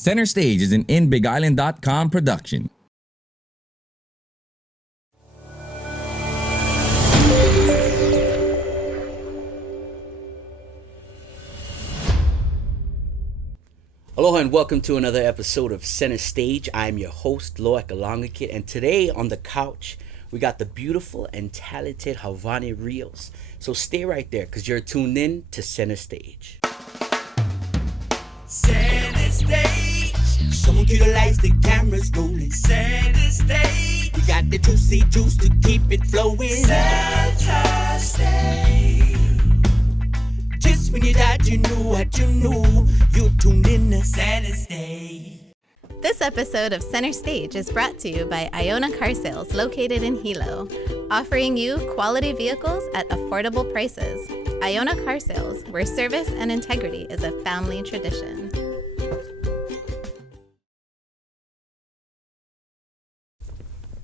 Center Stage is an InBigIsland.com production. Aloha and welcome to another episode of Center Stage. I'm your host, Loeka Longakit, and today on the couch, we got the beautiful and talented Hawane Rios. So stay right there because you're tuned in to Center Stage. Center Stage. Someone cue the lights, the cameras rolling. Center Stage. We got the juicy juice to keep it flowing. Center Stage. Just when you thought you knew what you knew, you tuned in to Center Stage. This episode of Center Stage is brought to you by Iona Car Sales, located in Hilo, offering you quality vehicles at affordable prices. Iona Car Sales, where service and integrity is a family tradition.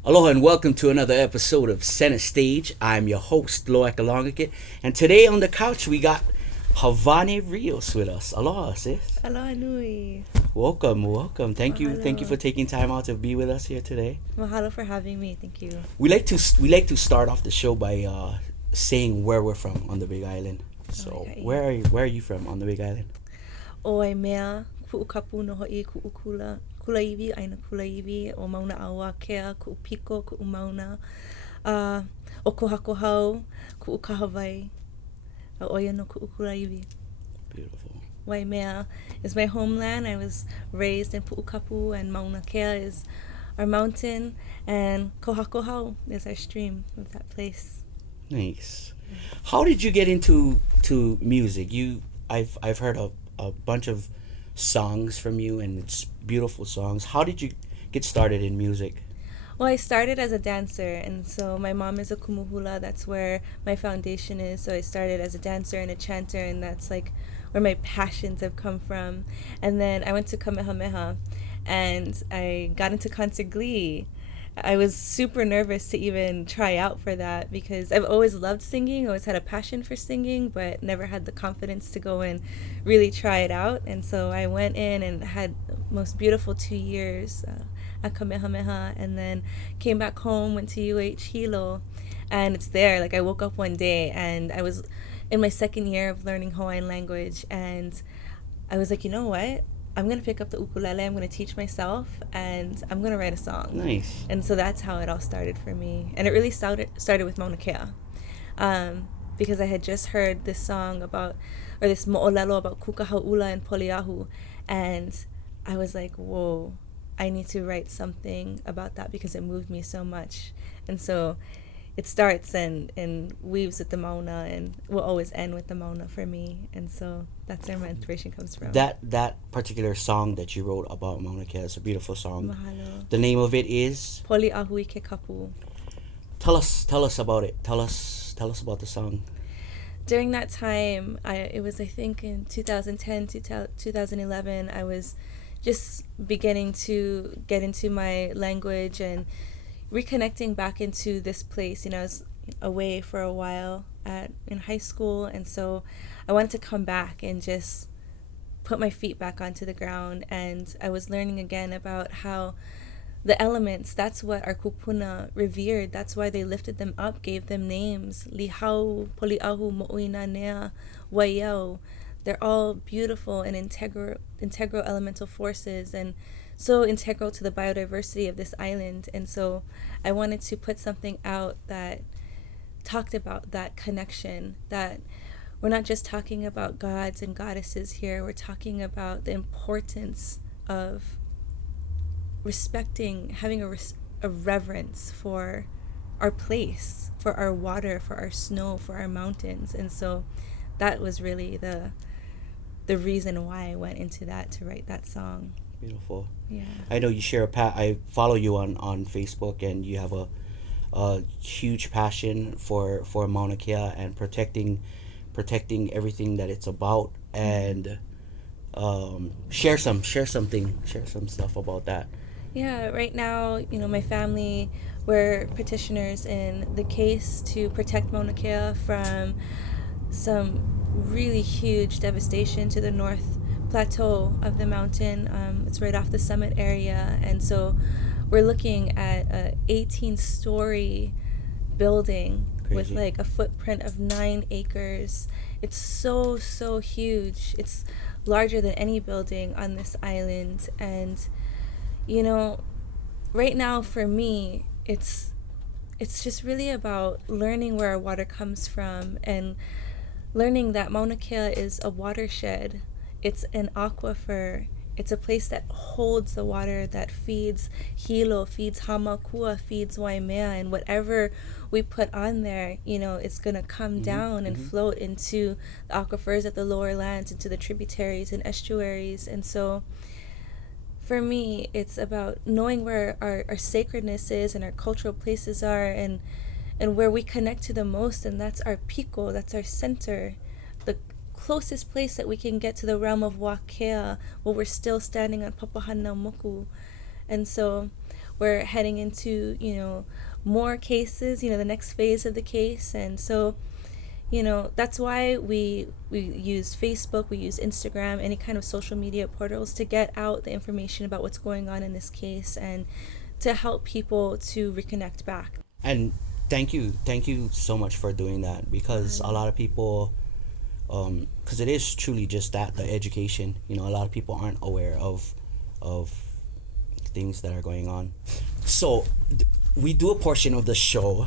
Aloha and welcome to another episode of Center Stage. I'm your host, Loeka Longakit, and today on the couch we got Hawane Rios with us. Aloha, sis. Aloha nui. Welcome. Thank you Mahalo. for taking time out to be with us here today. Mahalo for having me. Thank you. We like to start off the show by saying where we're from on the Big Island. So where are you from on the Big Island? Oi mea ku'ukapu no ho'i ku'ukula kulaiwi aina kulaiwi o Mauna Kea ku'upiko ku'umauna o kohakohau ku'ukahawai a oia no ku'ukulaiwi. Beautiful. Waimea is my homeland. I was raised in Pu'ukapu, and Mauna Kea is our mountain, and Kohakohau is our stream of that place. Nice. How did you get into music? I've heard a bunch of songs from you, and it's beautiful songs. How did you get started in music? Well, I started as a dancer, and so my mom is a kumuhula. That's where my foundation is. So I started as a dancer and a chanter, and that's like where my passions have come from. And then I went to Kamehameha, and I got into concert glee. I was super nervous to even try out for that because I've always loved singing, always had a passion for singing, but never had the confidence to go and really try it out. And so I went in and had the most beautiful 2 years at Kamehameha, and then came back home, went to UH Hilo, and it's there. Like I woke up one day and I was in my second year of learning Hawaiian language, and I was like, you know what? I'm going to pick up the ukulele, I'm going to teach myself, and I'm going to write a song. Nice. And so that's how it all started for me. And it really started with Mauna Kea. Because I had just heard this song about, or this mo'olelo about kukahau'ula and poliahu, and I was like, whoa, I need to write something about that because it moved me so much. And so it starts and weaves with the Mauna and will always end with the Mauna for me. And so that's where my inspiration comes from. That particular song that you wrote about Mauna Kea is a beautiful song. Mahalo. The name of it is? Poliahui ke kapu. Tell us about it. Tell us about the song. During that time, it was I think in 2010, 2011, I was just beginning to get into my language and reconnecting back into this place. You know, I was away for a while in high school, and so I wanted to come back and just put my feet back onto the ground. And I was learning again about how the elements, that's what our kupuna revered. That's why they lifted them up, gave them names. Lihau, poliahu, mo'uina nea, waiau. They're all beautiful and integral elemental forces, and so integral to the biodiversity of this island. And so I wanted to put something out that talked about that connection, that we're not just talking about gods and goddesses here, we're talking about the importance of respecting, having a reverence for our place, for our water, for our snow, for our mountains. And so that was really the reason why I went into that to write that song. Beautiful. Yeah. I know you share I follow you on Facebook, and you have a huge passion for Mauna Kea and protecting everything that it's about, and share some stuff about that. Yeah, right now, you know, my family, we're petitioners in the case to protect Mauna Kea from some really huge devastation to the north plateau of the mountain. It's right off the summit area, and so we're looking at a 18-story building. Crazy. With like a footprint of 9 acres. It's so huge. It's larger than any building on this island. And right now for me, it's just really about learning where our water comes from and learning that Mauna Kea is a watershed. It's an aquifer. It's a place that holds the water, that feeds Hilo, feeds Hamakua, feeds Waimea, and whatever we put on there, it's going to come down and float into the aquifers at the lower lands, into the tributaries and estuaries. And so for me, it's about knowing where our sacredness is and our cultural places are, and where we connect to the most, and that's our piko, that's our center, the closest place that we can get to the realm of Wakea, while we're still standing on Papahana Moku. And so we're heading into, more cases, the next phase of the case. And so, that's why we use Facebook, we use Instagram, any kind of social media portals to get out the information about what's going on in this case and to help people to reconnect back. And thank you so much for doing that, because a lot of people, because it is truly just that, the education. A lot of people aren't aware of things that are going on. So we do a portion of the show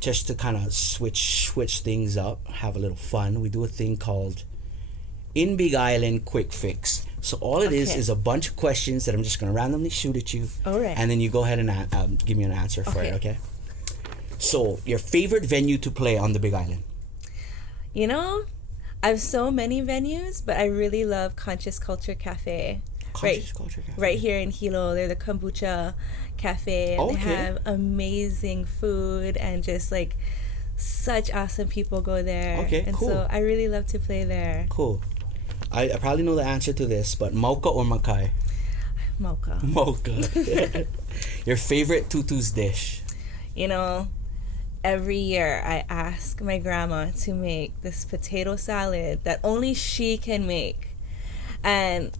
just to kind of switch things up, have a little fun. We do a thing called In Big Island Quick Fix. So all it is a bunch of questions that I'm just going to randomly shoot at you. All right. And then you go ahead and give me an answer for it, okay? So your favorite venue to play on the Big Island? I have so many venues, but I really love Conscious Culture Cafe. Culture Cafe. Right here in Hilo. They're the kombucha cafe. And they have amazing food and just like such awesome people go there. Okay, and cool. so I really love to play there. Cool. I probably know the answer to this, but Mocha or Makai? Mocha. Mocha. Your favorite Tutu's dish? Every year I ask my grandma to make this potato salad that only she can make. And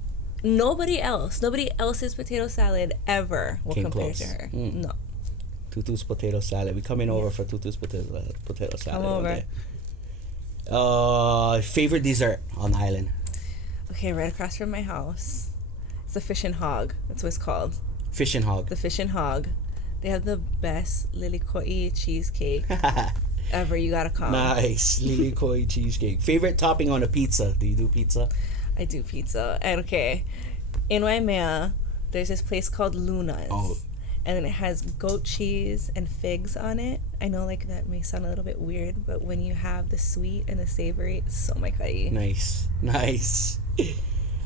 nobody else's potato salad ever will compare to her. No. Tutu's potato salad. We coming over for Tutu's potato salad. Come over. Favorite dessert on the island? Okay, right across from my house. It's the Fish and Hog. That's what it's called. Fish and Hog. The Fish and Hog. They have the best lilikoi cheesecake ever. You gotta come. Nice. Lilikoi cheesecake. Favorite topping on a pizza? Do you do pizza? I do pizza. And okay, in Waimea, there's this place called Luna's. Oh. And it has goat cheese and figs on it. I know like that may sound a little bit weird, but when you have the sweet and the savory, it's so maikai. Nice.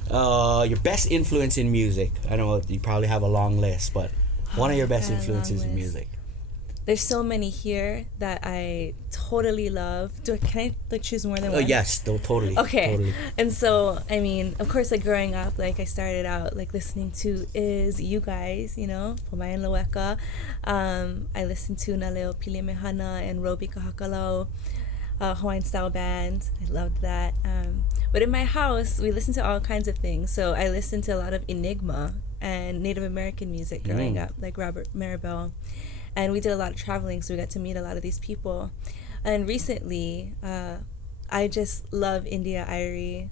Your best influence in music? I know you probably have a long list, but one of your best influences in music? There's so many here that I totally love. Can I choose more than one? Yes, totally. Okay. Totally. And so, I mean, of course, like growing up, like I started out like listening to you guys, Pumayan Loeka. I listened to Naleo Pilimehana and Robi Kahakalau, Hawaiian style band. I loved that. But in my house, we listened to all kinds of things. So I listened to a lot of Enigma and Native American music growing up, like Robert Maribel. And we did a lot of traveling, so we got to meet a lot of these people. And recently, I just love India Irie.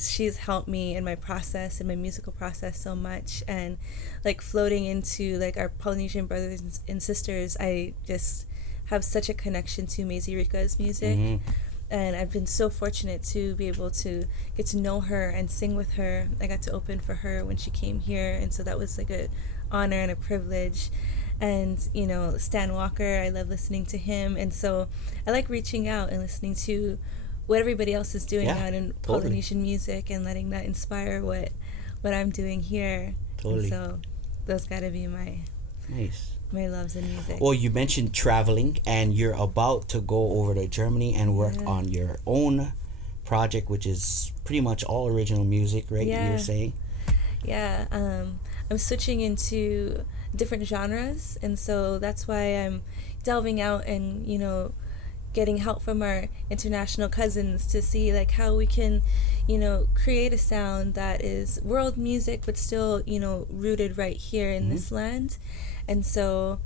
She's helped me in my process, in my musical process so much. And like floating into like our Polynesian brothers and sisters, I just have such a connection to Maisy Rika's music. Mm-hmm. And I've been so fortunate to be able to get to know her and sing with her. I got to open for her when she came here, and so that was like an honor and a privilege. And, Stan Walker, I love listening to him. And so I like reaching out and listening to what everybody else is doing out in Polynesian music and letting that inspire what I'm doing here. Totally. And so those got to be my loves in music. Well, you mentioned traveling, and you're about to go over to Germany and work on your own project, which is pretty much all original music, right? You're saying? Yeah. I'm switching into different genres, and so that's why I'm delving out and getting help from our international cousins to see like how we can create a sound that is world music, but still, rooted right here in this land. And so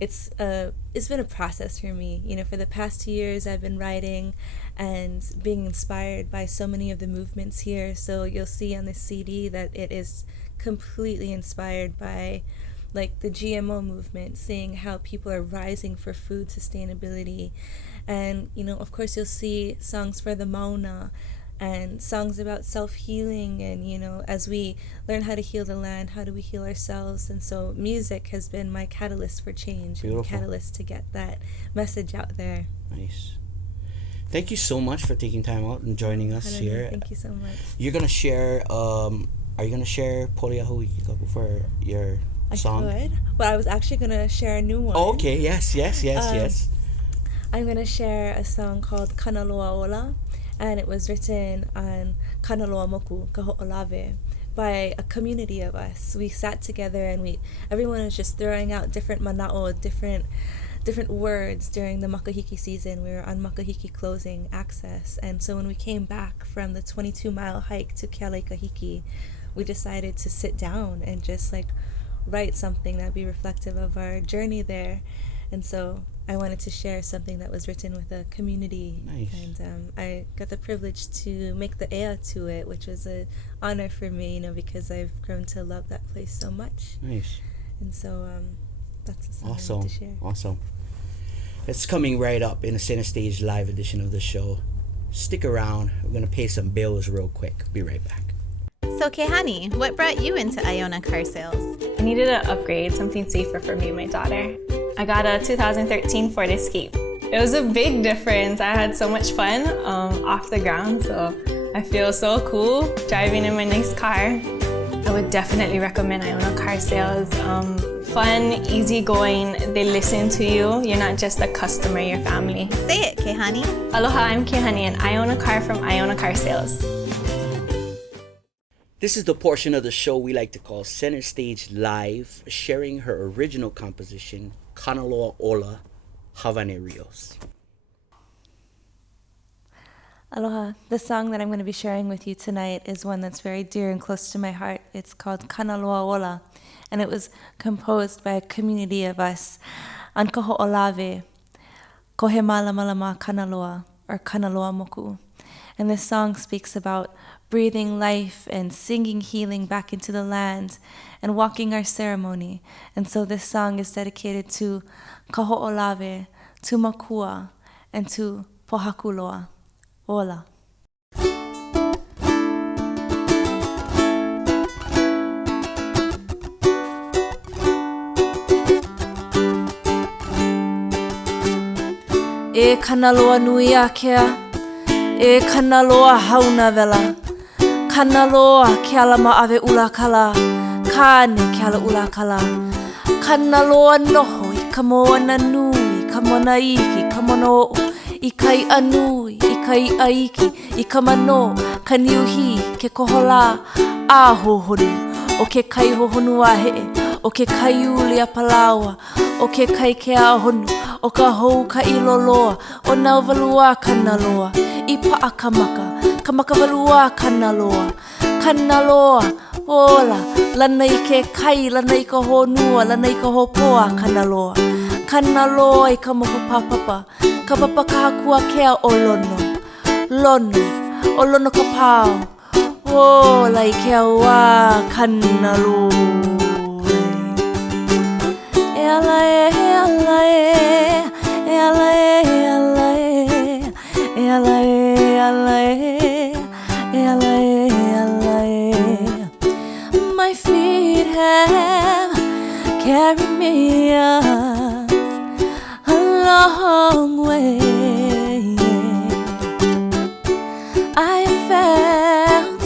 it's been a process for me. For the past 2 years, I've been writing and being inspired by so many of the movements here. So you'll see on this CD that it is completely inspired by like the GMO movement, seeing how people are rising for food sustainability. And, of course, you'll see songs for the Mauna and songs about self-healing and, as we learn how to heal the land, how do we heal ourselves? And so music has been my catalyst for change. Beautiful. And catalyst to get that message out there. Nice. Thank you so much for taking time out and joining us here. Thank you so much. You're going to share, are you going to share Poliahui for your song? I could. Well, I was actually going to share a new one. Oh, okay, yes. I'm going to share a song called Cana La Jolla, and it was written on Cana La Moku, Kaho'olawe, by a community of us. We sat together and everyone was just throwing out different mana'o, different words during the makahiki season. We were on makahiki closing access, and so when we came back from the 22-mile hike to Kealaikahiki, we decided to sit down and just like write something that'd be reflective of our journey there. And so I wanted to share something that was written with a community. Nice. And I got the privilege to make the ea to it, which was an honor for me, because I've grown to love that place so much. Nice. And so that's the song I Awesome. wanted to share. Awesome. It's coming right up in a Center Stage live edition of the show. Stick around. We're going to pay some bills real quick. Be right back. So Kehani, what brought you into Iona Car Sales? I needed an upgrade, something safer for me and my daughter. I got a 2013 Ford Escape. It was a big difference. I had so much fun off the ground, so I feel so cool driving in my nice car. I would definitely recommend Iona Car Sales. Fun, easygoing, they listen to you. You're not just a customer, you're family. Say it, Kehani. Aloha, I'm Kehani and I own a car from Iona Car Sales. This is the portion of the show we like to call Center Stage Live, sharing her original composition, Cana La Jolla, Hawane Rios. Aloha. The song that I'm going to be sharing with you tonight is one that's very dear and close to my heart. It's called Cana La Jolla, and it was composed by a community of us on Kaho'olawe, Kohe Malamalama Kana Loa, or Kana Loa Moku. And this song speaks about breathing life and singing healing back into the land and walking our ceremony. And so this song is dedicated to Kaho'olawe, to Makua, and to Pohakuloa. Ola. E kana loa nui a kea, e kana loa hauna vela, kana loa ke ala maave ula kala, kane ke ala ula kala, kana loa noho I ka moana nui, ka mona iki, ka mona o, I kai anui, I kai aiki, I ka mano, ka niuhi, ke kohola, a hohonu, o ke kai hohonu a he, o ke kai uli a palawa, o ke kai ke a honu, o ka hou ka iloloa, o nau valua kana loa, I paa ka maka valua kana loa, ola, lana I ke kai, lana I ka honua, lana I ka hopoa kana loa I ka moho papapa, ka papa ka hakua kea o lono ka pao, ola I ke awa kana loa. My feet have carried me a long way. I have felt,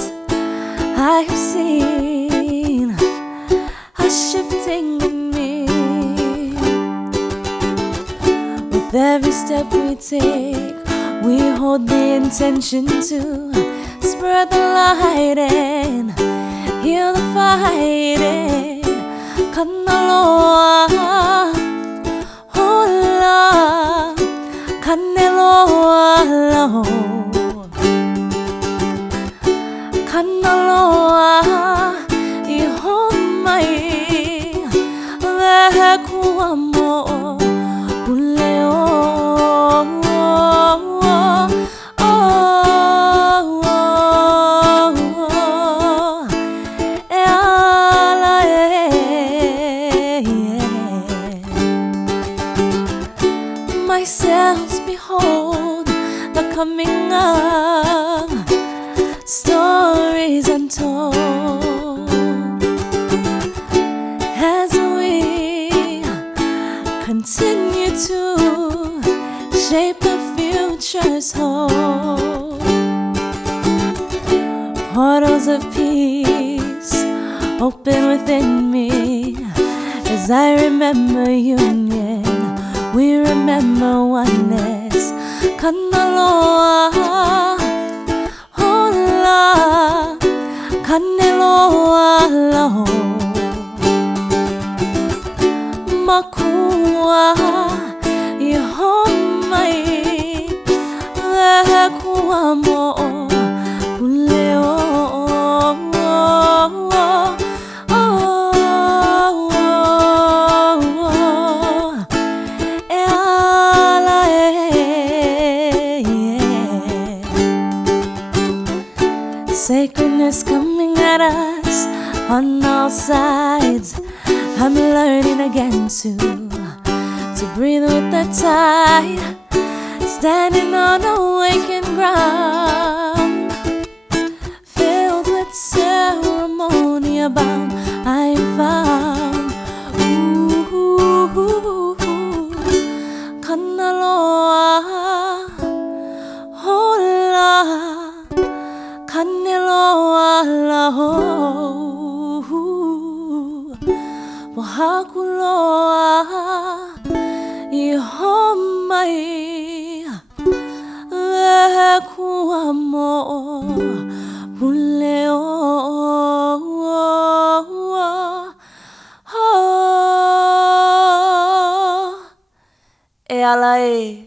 I have seen a shifting in me. With every step we take, we hold the intention to spread the light and heal the fighting. Kana loa, hola, kane loa, Cana Loa I homai le kuamo uleo myself behold the coming of stories untold as we continue to shape the future's hope. Portals of peace open within me as I remember union. We remember oneness. Cana Loa, hola, Cana Lalala, makua I homai le kuamo uleo. Sacredness coming at us on all sides. I'm learning again to breathe with the tide, standing on awakened ground, filled with ceremony about I am found. Ooh, Cana Loa, hola, Cana Lalala, wahakuloa I homai le kuamo uleo. E ala e